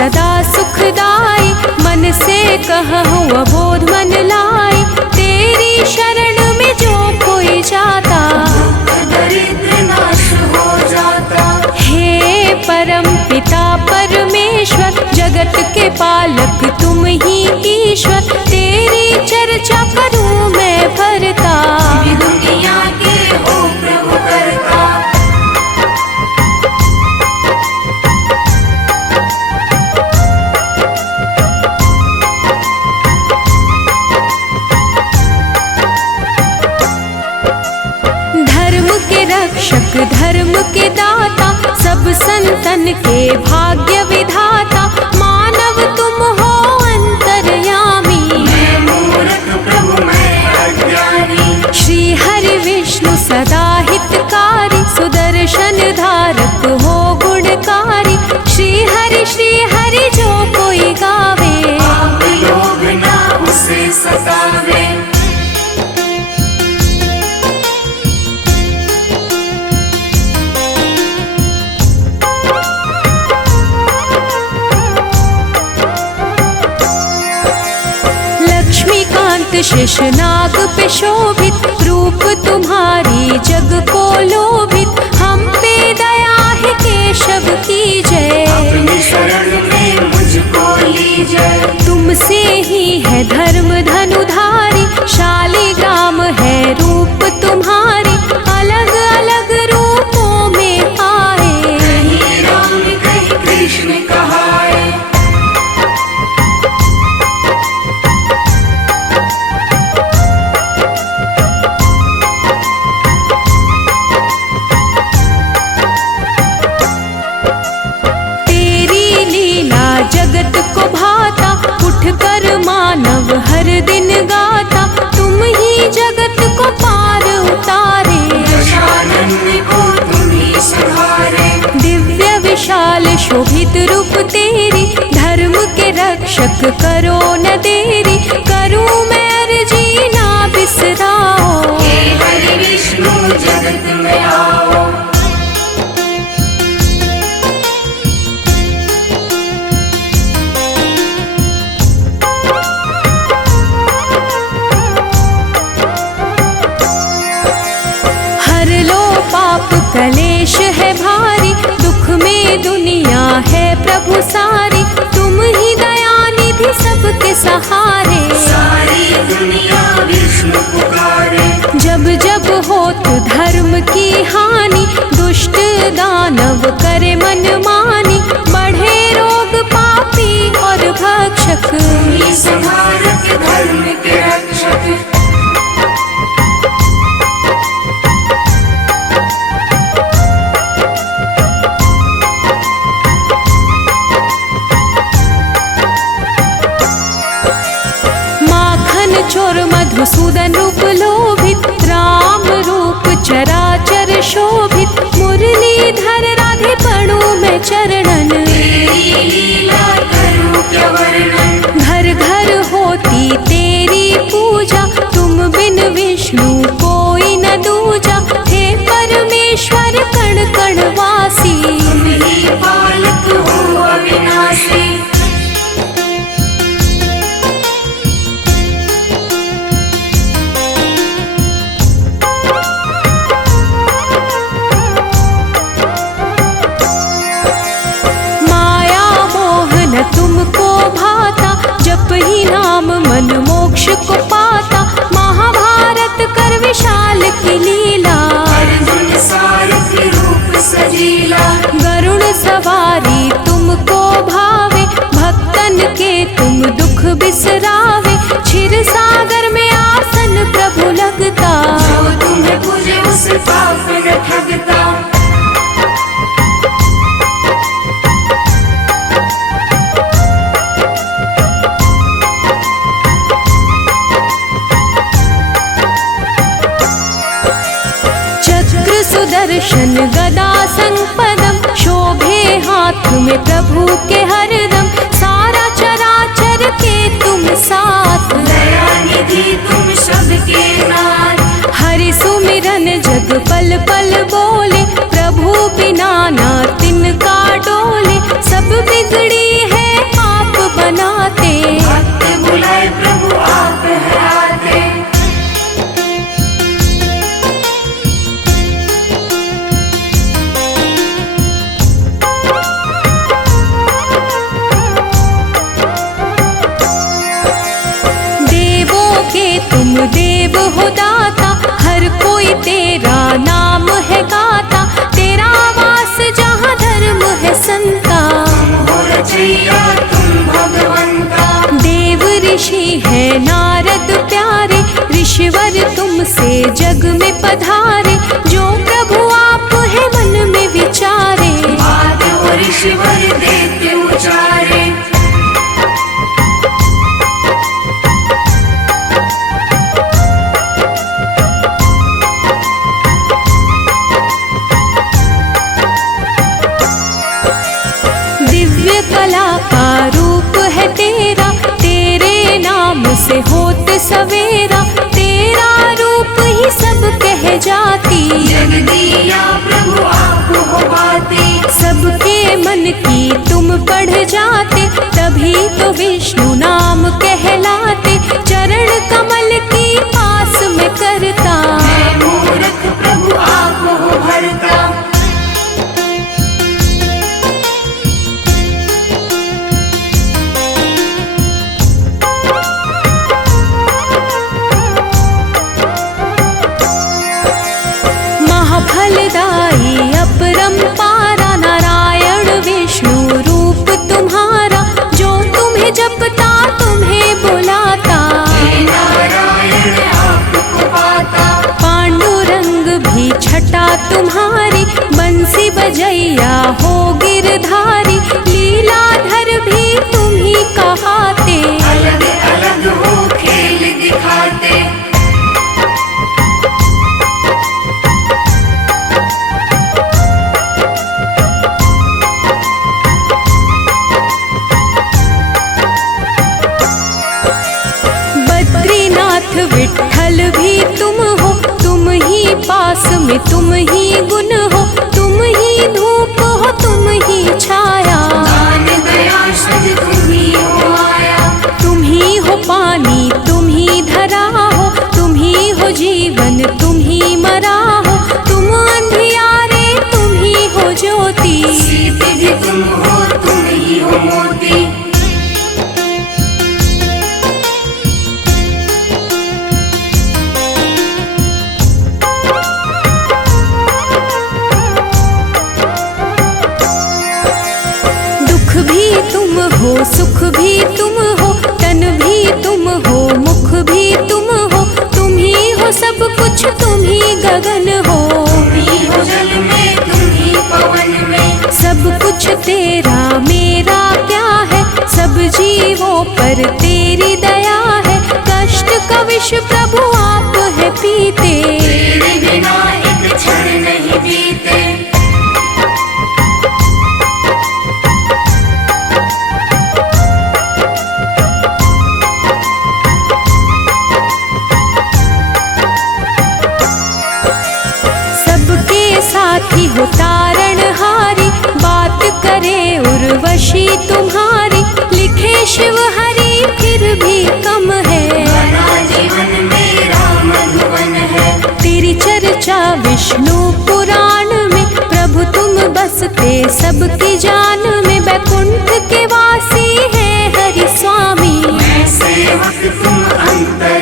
सदा सुखदाई, मन से कहूँ अबोध मन लाई। तेरी शरण में जो कोई जाता, दरिद्र नाश हो जाता। हे परम पिता परमेश्वर, जगत के पालक तुम ही ईश्वर। तेरी चर्चा करूं मैं भरता, दुनिया के हो प्रभु करता। धर्म के रक्षक धर्म के दाता, सब संतन के भाग्य विधाता। मानव तुम हो अंतर्यामी, मैं मूर्ख प्रभु मैं अज्ञानी। श्री हरि विष्णु सदा हितकारी, सुदर्शन धारक हो गुणकारी। श्री हरि जो कोई गावे, पाप लोग ना उसे सतावे। लक्ष्मीकांत शेषनाग पे शोभित, रूप तुम्हारी जग को लोभित। हम पे दया है केशव की जय, अपनी शरण में मुझको लीजिए। तुमसे ही है धर्म धनुधारी, शालिग्राम है रूप तुम्हारी। अलग अलग रूपों में आए, कहीं राम कहीं कृष्ण कहाए। तेरी लीला जगत को भाता, उठ कर मानव हर दिन गाता। तुम ही जगत को पार उतारे, दशानन को तुम ही संहारे। दिव्य विशाल शोभित रूप तेरी, धर्म के रक्षक करो न देरी। करूं मैं अर्जी ना बिसराओ, हे हरि विष्णु जगत में आओ। हर लो पाप कलेश है भारी, दुख में दुनिया है प्रभु सारी। तुम ही दया निधि सबके सहारे, सारी दुनिया विष्णु पुकारे। जब जब होत धर्म की हानि, दुष्ट दानव करे मनमानी। बढ़े रोग पापी और भक्षक, ही संहारक धर्म के रक्षक। माखन चोर मधुसूदन रूप लोभित, राम रूप चराचर शोभित। मुरलीधर राधे पढ़ू मैं चरणन, तेरी लीला करूं क्या वर्णन। घर घर होती तेरी पूजा, तुम बिन विष्णु कोई न दूजा। हे परमेश्वर कण कण वासी, तुम ही पालक हो अविनाशी। माया मोह न तुमको भाता, जप ही नाम मन मोक्ष को पाता। महाभारत कर विशाल की लीला, अर्जुन सारथी रूप सजीला। गरुड़ सवारी तुमको भावे, भक्तन के तुम दुख बिसरावे। क्षीर सागर में आसन प्रभु लगता, जो तुम्हें पूजे उसे पाप न ठगता। चक्र सुदर्शन गदा संपदम, शोभे हाथ में प्रभु के हरदम। सारा चराचर के तुम साथ, दया निधि तुम सबके नाथ। हरि सुमिरन जग पल पल बोले, प्रभु बिना ना तिनका डोले। सब बिगड़ी है पधारे, जो प्रभु आप है मन में विचारे। बात और ईश्वर देते उचारे। दिव्य कला का रूप है तेरा, तेरे नाम से होत सवेरा। तेरा रूप ही सब कह जाती, जग दिया प्रभु आप हो बाते। सबके मन की तुम पढ़ जाते, तभी तो विष्णु नाम कहलाते। चरण कमल की पास में करता, मैं मूर्ख प्रभु आप हो भरता। महाफलदाई अपरंपारा, नारायण विष्णु रूप तुम्हारा। जो तुम्हें जपता तुम्हें बुलाता, हे नारायण आपको पाता। पांडुरंग भी छटा तुम्हारी। बंसी बजैया हो गिरधारी, लीलाधर भी तुम ही कहाते। अलग अलग हो खेल दिखाते। बद्रीनाथ विठ्ठल भी तुम हो, तुम ही पास में तुम ही गुण हो। तुम ही धूप हो तुम ही छाया, दान दया सज तुम ही हो आया। तुम ही हो पानी तुम ही धरा हो। तुम ही हो जीवन तुम ही मरा हो। तुम अंधियारे तुम ही हो ज्योति, सीते भी तुम हो तुम ही हो मोती। दुख भी तुम हो सुख भी तुम हो, तन भी तुम हो मुख भी तुम हो। तुम ही हो सब कुछ तुम ही गगन हो, तुम ही हो जल में तुम ही पवन में। सब कुछ तेरा मेरा क्या है, सब जीवों पर तेरी दया है। कष्ट का विष प्रभु आप है पीते, तेरे बिना एक क्षण नहीं बीते। सबके साथी हो तारणहारी। बात करे उर्वशी तुम्हारी, लिखे शिव हरि फिर भी कम है। बना जीवन मेरा मधुबन है। तेरी चर्चा विष्णु पुराण में, प्रभु तुम बसते सबकी जान में। वैकुंठ के वासी है हरि स्वामी, मैं सेवक तुम अंतर